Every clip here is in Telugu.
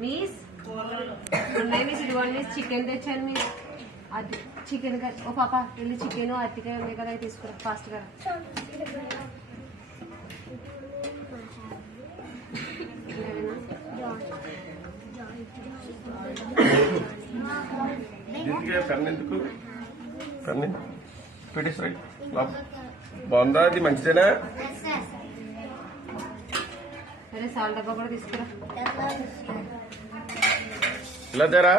मिस नहीं मिस इवन मिस चिकन తెచ్చాను మిస్ అది చికెన్ ఓ పాపా వెళ్ళి చికెన్ అరటికాయ ఉన్నాయి కదా తీసుకురా ఫాస్ట్ గా దీనికి పెన్ ఎందుకు పెన్ పెట్టేసి రైట్ బాగుందా అది మంచిదేనా అరే సాల్ట్ డబ్బా కూడా తీసుకురా ఇలా తెరా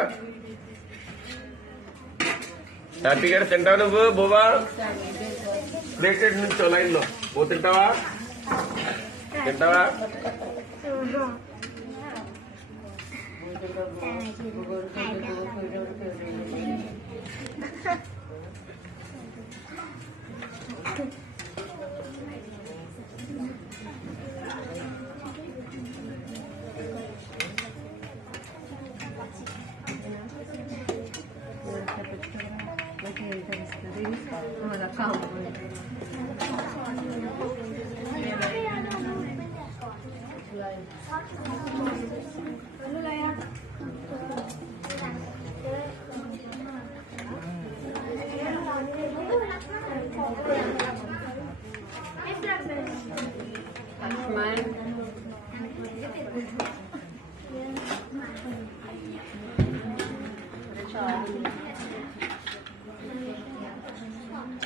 హ్యాపీగా తింటావు నువ్వు బోబా ప్లేటెడ్ నుంచో లైన్ లో బో తింటావా తింటావా Smile.